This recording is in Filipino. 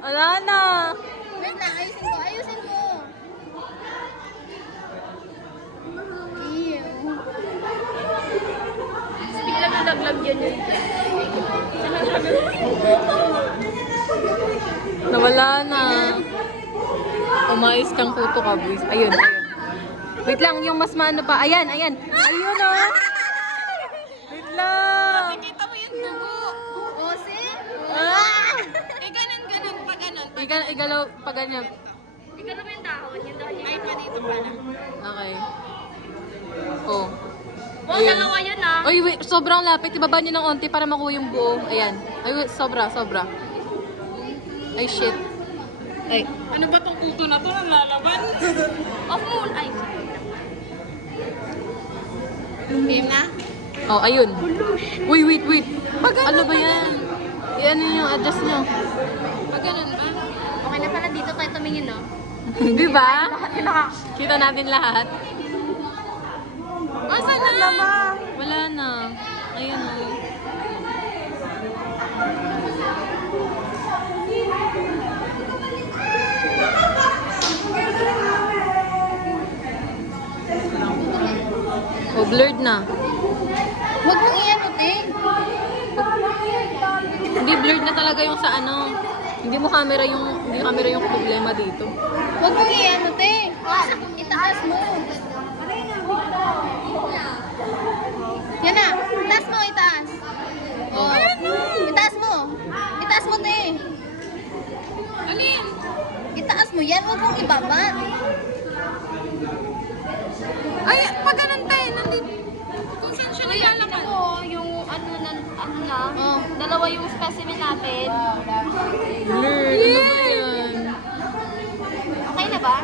Wala na. Wait lang, ayusin ko, ayusin ko. Ew. Biglang nalaglag yan yun. Nawala na. Umayos kang kuto ka, boys. Ayun, ayun. Wait lang, yung mas maano pa. Ayan, ayan. Ayun, oh. Wait lang. Nakikita mo yung dugo. Ose? Ah! Ganun, pa ganun. Igalaw pa ganyan. Ikaw mo yung dahon niya. Ay, dito pala. Okay. Oh. Oh, Ayun. dalawa yun ah. Uy, wait, sobrang lapit. Ibaba niyo ng onti para makuha yung buo. Ayan. Ay, wait, sobra. Ay, shit. Ay. Ano ba tong kuto na to? Nalalaban? Off moon. Ay, Game na? Oh, ayun. Uy, wait. Ano ba yan? Yan yung adjust nyo. pag ganun ba? Okay na pala dito tayo tumingin, no? Di ba? Kita natin lahat. Asa na? Wala na. Ayun oh. Oh, blurred na. Huwag mong iyan, te. Hindi blurred na talaga yung sa ano. Hindi camera yung problema dito. Huwag mong iyan, te. Itaas mo. Yan na. Itaas mo, itaas. Oh. Itaas mo. Itaas mo, te. Alin? Itaas mo yan. Huwag mong ibaba. Ay, pag ganun tayo, nandito. Kung saan siya nilalaman? Mo, yung ano na, dalawa yung specimen natin. Blurred. Ano ba yan? Okay na ba?